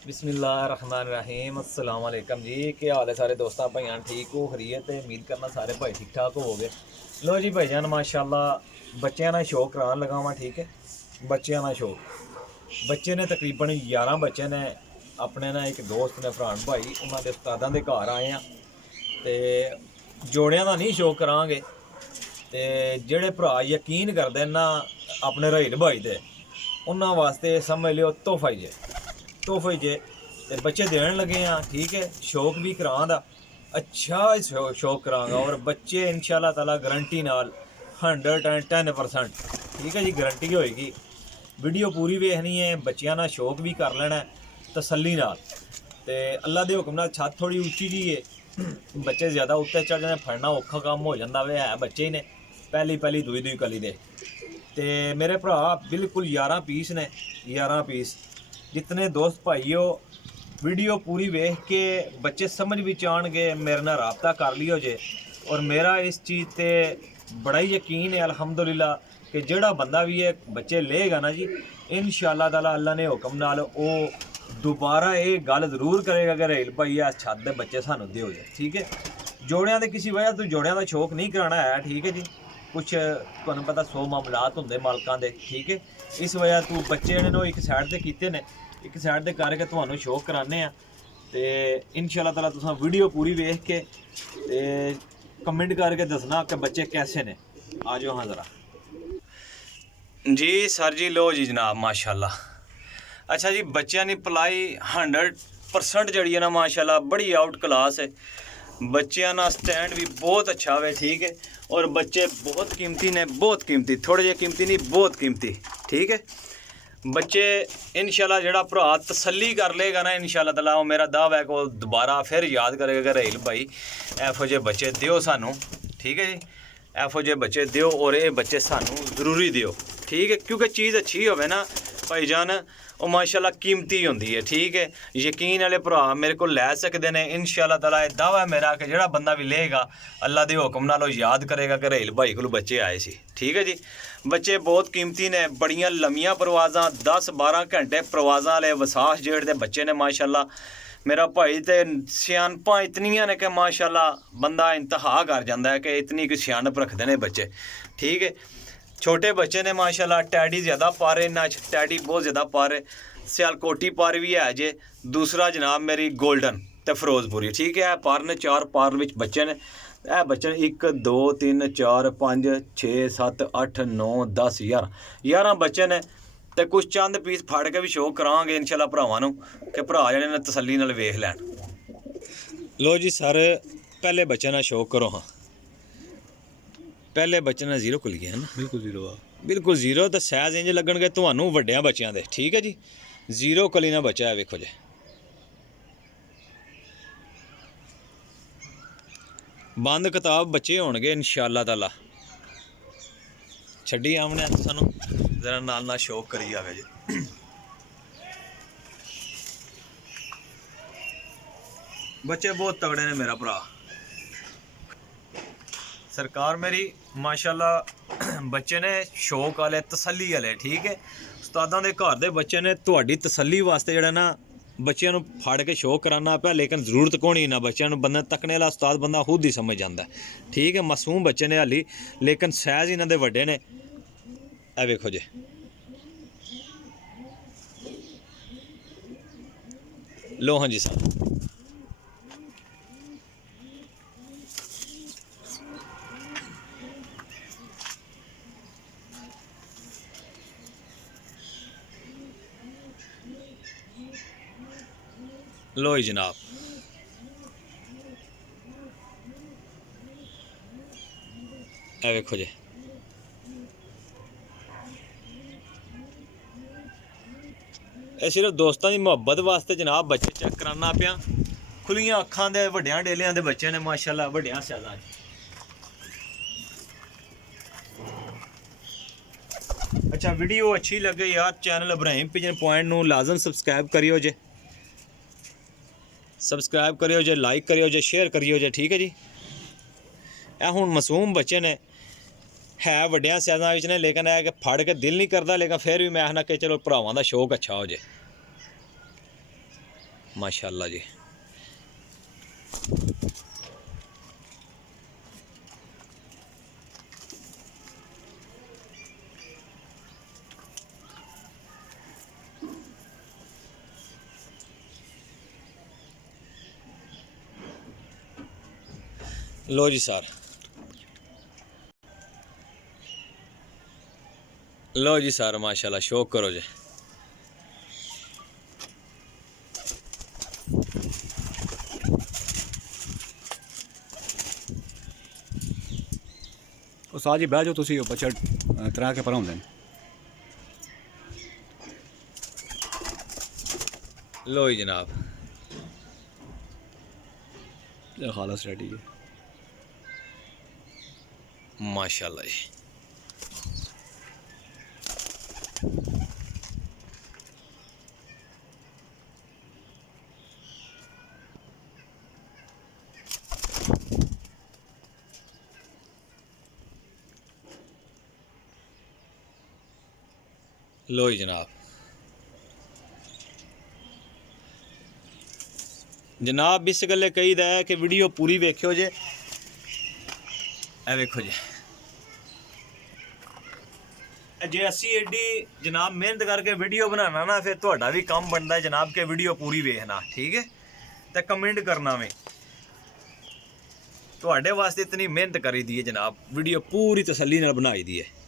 बिस्मिल्लाहिर्रहमानिर्रहीम अस्सलाम वालेकुम जी। क्या हाल है सारे दोस्तों भाइयां, ठीक हो? खरीत है? उम्मीद करना सारे भाई ठीक ठाक हो गए। लो जी भाईजान, माशाल्लाह बच्चों का शौक करान लगा वा। ठीक है, बच्चों का शौक बच्चे ने तकरीबन 11 बच्चे ने। अपने ना एक दोस्त ने फरहान भाई उन्होंने उस्तादां दे घर आए हैं तो जोड़ियां का नहीं शौक करांगे। तो जेड़े भरा यकीन करते ना अपने रहील भाई दे, उन्होंने वास्ते समझ लियो तोहफा ही है। तोहफे जे ते बच्चे देन लगे हैं। ठीक है, शौक भी करां दा अच्छा शौक करांगा और बच्चे इंशाल्लाह ताला गारंटी नाल 110%। ठीक है जी, गारंटी होएगी। वीडियो पूरी वेखनी है, बच्चियां ना शौक भी कर लेना तसल्ली नाल। ते अल्लाह दे हुक्म नाल छत थोड़ी उच्ची जी है, बच्चे ज़्यादा उत्ते चढ़ जाने फड़ना औखा काम हो जाता वे। है बच्चे ही ने पहली दूई कली दे। ते मेरे भरा बिल्कुल 11 पीस ने, 11 पीस। जितने दोस्त भाई हो वीडियो पूरी वेख के बच्चे समझ भी आउणगे मेरे नाल राबता कर लियो जे। और मेरा इस चीज़ ते बड़ा ही यकीन है अल्हम्दुलिल्लाह कि जेड़ा बंदा भी ये बच्चे लेगा ना जी, इंशाअल्लाह ताला अल्लाह ने हुक्म नाल ओ दोबारा ये गल जरूर करेगा कि रहील भाई आ छत दे बच्चे सानू दिओ जे। ठीक है, जोड़ियां दे किसी वजह तो जोड़ियां दा शौक नहीं कराना है। ठीक है जी, कुछ तुहानू पता 100 मामलात होंदे मालकां दे। ठीक है, इस वजह तू बच्चे ने एक साइड ते कीते ने, एक साइड ते करके तुहानू शौक कराने ते इंशाअल्लाह ताला तुसां वीडियो पूरी वेख के ते कमेंट करके दसना कि बच्चे कैसे ने। आ जाओ हाँ ज़रा जी सर जी। लो जी जनाब, माशाल्लाह। अच्छा जी, बच्चों की पलाई 100% जड़ी है ना माशाल्लाह बड़ी आउट क्लास है। बच्चों का स्टैंड भी बहुत अच्छा है। ठीक है, और बच्चे बहुत कीमती ने, बहुत कीमती, थोड़े जे कीमती नहीं, बहुत कीमती। ठीक है, बच्चे इंशाल्लाह जेड़ा भरा तसल्ली कर लेगा ना इंशाल्लाह ताला, वो मेरा दावा है कि वो दोबारा फिर याद करेगा कि रहील भाई एफो जे बच्चे दियो सानू। ठीक है जी, एफो जे बच्चे दियो और ये बच्चे सानू ज़रूरी दियो। ठीक है, क्योंकि चीज़ अच्छी होवे ना भाईजान, वो माशाल्लाह कीमती होंदी है। ठीक है, यकीन वाले भरा मेरे को लै सकते हैं इंशाल्लाह ताला। दावा है मेरा कि जेड़ा बंदा भी लेगा अल्लाह के हुक्म नाल याद करेगा कि रहील भाई को बच्चे आए सी। ठीक है जी, बच्चे बहुत कीमती ने, बड़ियां लम्मियां परवाज़ां, 10-12 घंटे परवाज़ां वाले विसाख जेठ दे बच्चे ने माशाल्लाह। मेरा भाई तो सियानपा इतनियां ने कि माशाल्लाह बंदा इंतहा कर जाता है कि इतनी कि सियानप रखते हैं बच्चे। ठीक है, छोटे बच्चे ने माशाल्लाह। टैडी ज़्यादा पा रहे ना, टैडी बहुत ज़्यादा पा रहे। सियालकोटी पार भी है जे, दूसरा जनाब मेरी गोल्डन तो फिरोजपुरी। ठीक है, पार ने 4 पार विच बच्चे ने। ए बच्चे 1 2 3 4 5 6 7 8 9 10 11 बच्चे ने। तो कुछ चंद पीस फड़ के भी शौक करांगे इंशाल्लाह भरावां नूं कि भरा जने ने तसल्ली नाल वेख लैण। लो जी सर, पहले बच्चे ना शौक करो। हाँ, पहले बच्चे ने 0 खुल गया है ना, बिल्कुल जीरो आ, बिल्कुल 0। तो सैज इंज लगणगे तुहानू वड्डियां बच्चियां दे। ठीक है जी, 0 कली ना बच्चा है, वेखो जी। बंद किताब बच्चे होणगे इंशाअल्लाह ताला। छड्डी आमने सानू जरा नाल शौक करी जावे जी। बच्चे बहुत तगड़े ने मेरा भरा, सरकार मेरी माशाल्लाह। बच्चे ने शौक वाले, तसल्ली वाले। ठीक है, उस्तादां दे घर दे बच्चे ने तुहाडी तसल्ली वास्ते जेड़ा ना बच्चों नूं फड़ के शौक कराना पिया। लेकिन जरूरत कोनी ना बच्चों नूं, बंदा तकने वाला उस्ताद बंदा खुद ही समझ जाता है। ठीक है, मासूम बच्चे ने हाली, लेकिन सैज इन्हां दे वड्डे ने। ए वेखो जी, लो हाँ जी साहब। लो जी जनाब, ए वेखो जी। ਇਹ सिर्फ दोस्तों की मुहब्बत वास्ते जनाब बच्चे चेक कराना पिया। खुलियां अखां दे वड्डियां डेलियां दे बच्चे ने माशाल्लाह, वड्डियां सैज़ां। अच्छा, वीडियो अच्छी लगे यार, चैनल इब्राहिम पिजन पॉइंट नूं लाजम सब्सक्राइब करियो जे, सब्सक्राइब करियो जे, लाइक करियो जे, शेयर करियो जे। ठीक है जी, ए हुण मासूम बच्चे ने, है वड्डियां सैज़ां विच ने, लेकिन है कि फड़ के दिल नहीं करता। लेकिन फिर भी मैं आखना कि चलो भरावां दा शौक अच्छा हो जाए। माशाल्लाह जी। लो जी सर, लो जी सर माशाल्लाह, शौक करो जी। उस्ताद जी बह जाओ, तुसी बच्चे त्रै के पर होंदे न। लो जी जनाब, खालस रेडी है माशाल्लाह जी। लो जी जनाब, जनाब इस गल्ले कही दा है कि वीडियो पूरी वेखियो जे। ए वेखो जी, जे असी एडी जनाब मेहनत करके वीडियो बनाना ना, फिर तुहाडा भी काम बनता है जनाब के वीडियो पूरी वेखना, ठीक है, तो कमेंट करना में तुहाडे वास्ते इतनी मेहनत करी दी है जनाब, वीडियो पूरी तसल्ली नाल बनाई दी है।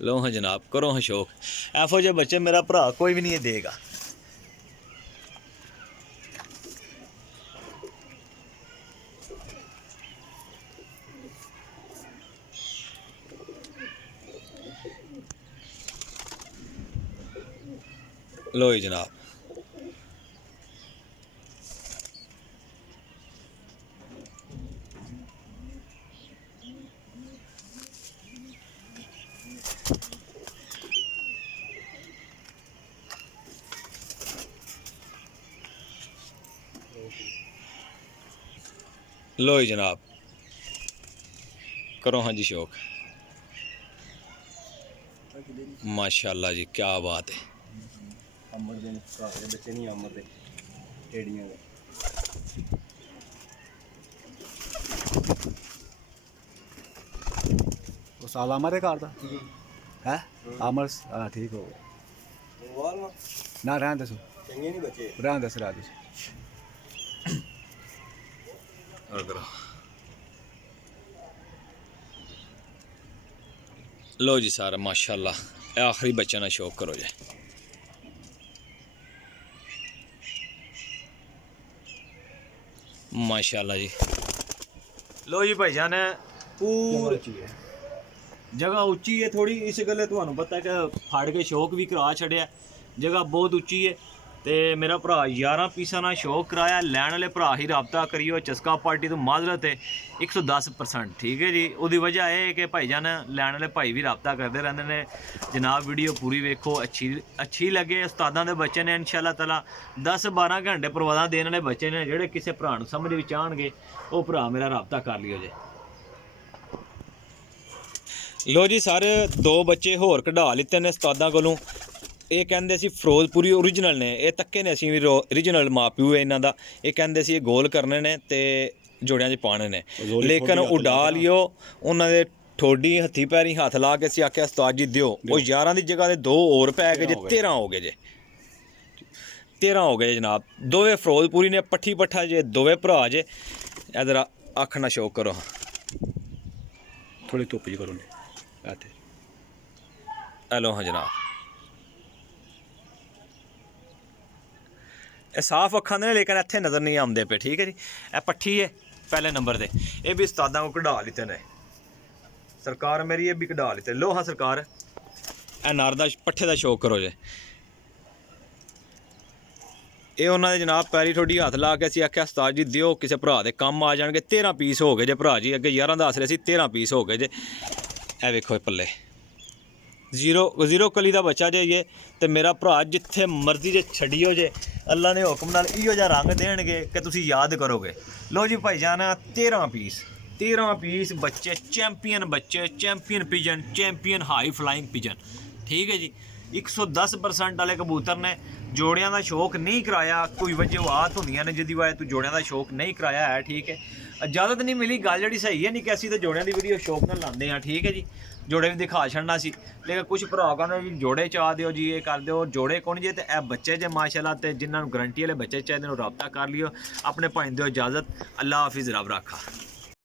लो हाँ जनाब, करो हाँ शौक। एफो जे बच्चे मेरा भरा कोई भी नहीं देगा। लो जी जनाब, लो जी जनाब, करो हाँ जी शौक। माशाल्लाह जी, क्या बात है। अंबर दे बच्चे नहीं, अंबर दे टेड़ियां दे। उस्ताद अमर है घर दा है? अमर हां ठीक हो गया ना, रहन दसो चंगे नहीं बच्चे, रहन दस रहा दस। लो जी सारा माशाल्लाह, आखिरी बच्चे ना शौक करो जी। माशाल्लाह जी। लो जी भाईजान, पूरी जगह उच्ची है थोड़ी, इस गल्ले तुहानू पता है कि फड़ के शौक भी करा छड़िया। जगह बहुत उच्ची है, तो मेरा भरा 11 पीसा ना शौक कराया। लैन वाले भरा ही रबता करियो, चस्का पार्टी तो माजरत है 110%, ठीक है जी। उसकी वजह यह है कि भाईजान लैन वाले भाई भी रबता करते रहते हैं। जनाब वीडियो पूरी वेखो, अच्छी लगे। उस्तादां दे बच्चे ने इंशाअल्लाह ताला 10-12 घंटे परवादा देने वाले बच्चे ने, जेहड़े किसी भरा नूं समझ भी चाहणगे वो भरा मेरा रबता कर लियो जे। लो जी सारे, 2 बच्चे होर कढा लिते ने उस्तादां कोलों। ये कहते सी फिरोजपुरी ओरिजिनल ने, ये तक्के ने असीं भी ओरिजिनल माँ प्यो है इन्हां दा। ये कहते सी गोल करने ने ते जोड़ियां च पाने ने, लेकिन उडा लियो उन्हां दे ठोडी हत्थी पैरी हत्थ ला के असीं आख्या उस्ताद जी दिओ। वो 11 की जगह 2 होर पै गए जे, 13 हो गए जे, 13 हो गए जनाब। दोवें फिरोजपुरी ने, पट्ठी पट्ठा जे, दोवें भरा जे। इधर अख ना शौक करो, थोड़ी धुप्प जी करो ने। हेलो हाँ जनाब, साफ अखां ने, लेकिन इत्थे नज़र नहीं आते पे, ठीक है जी। ए पट्ठी है पहले नंबर दे, ये भी उस्तादां को कढा लिते ने सरकार मेरी, ये भी कढा लिते। लो हाँ सरकार, ए नर दा पट्ठे दा शौक करो जे। ये उन्होंने जनाब पैरी ठोडी हत्थ ला के असीं आख्या उस्ताद जी दिओ, किसी भरा दे कम आ जाएंगे। 13 पीस हो गए जे भरा जी, अगे 11 दस रहे सी, 13 पीस हो गए जे। ए वेखो पल्ले जीरो कली का बच्चा जे ये, तो मेरा भरा जिथे मर्जी जे छड़ियो जे, अल्लाह ने हुक्म नाल इहो जिहा रंग देणगे कि तुसीं याद करोगे। लो जी भाईजान, 13 पीस 13 ਪੀਸ ਬੱਚੇ, champion Pigeon, champion high flying Pigeon. ਠੀਕ ਹੈ ਜੀ। 110% ਵਾਲੇ ਕਬੂਤਰ ਨੇ। ਜੋੜਿਆਂ ਦਾ ਸ਼ੌਕ ਨਹੀਂ ਕਰਾਇਆ, ਕੋਈ ਵਜੂਹਾਤ ਹੁੰਦੀਆਂ ਨੇ ਜਿਹਦੀ ਵਜ੍ਹਾ ਤੂੰ ਜੋੜਿਆਂ ਦਾ ਸ਼ੌਕ ਨਹੀਂ ਕਰਾਇਆ ਹੈ। ਠੀਕ ਹੈ, ਇਜਾਜ਼ਤ ਨਹੀਂ ਮਿਲੀ, ਗੱਲ ਜਿਹੜੀ ਸਹੀ ਹੈ ਨਹੀਂ ਕਿ ਅਸੀਂ ਤਾਂ ਜੋੜਿਆਂ ਦੀ ਵੀਡੀਓ ਸ਼ੌਕ ਨਾਲ ਲਾਉਂਦੇ ਹਾਂ। ਠੀਕ ਹੈ ਜੀ, ਜੋੜੇ ਵੀ ਦਿਖਾ ਛੱਡਣਾ ਸੀ, ਲੇਕਿਨ ਕੁਝ ਭਰਾ ਕਹਿੰਦੇ ਜੀ ਜੋੜੇ ਚਾਹ ਦਿਓ ਜੀ, ਇਹ ਕਰ ਦਿਓ। ਜੋੜੇ ਕੌਣ ਜੇ ਤੇ ਇਹ ਬੱਚੇ ਜੇ ਮਾਸ਼ਾਅੱਲਾ, ਤੇ ਜਿਨ੍ਹਾਂ ਨੂੰ ਗਰੰਟੀ ਵਾਲੇ ਬੱਚੇ ਚਾਹੀਦੇ ਨੇ ਉਹ ਰਾਬਤਾ ਕਰ ਲਿਓ। ਆਪਣੇ ਭਾਈ ਦਿਓ ਇਜਾਜ਼ਤ। ਅੱਲਾ ਹਾਫਿਜ਼, ਰੱਬ ਰਾਖਾ।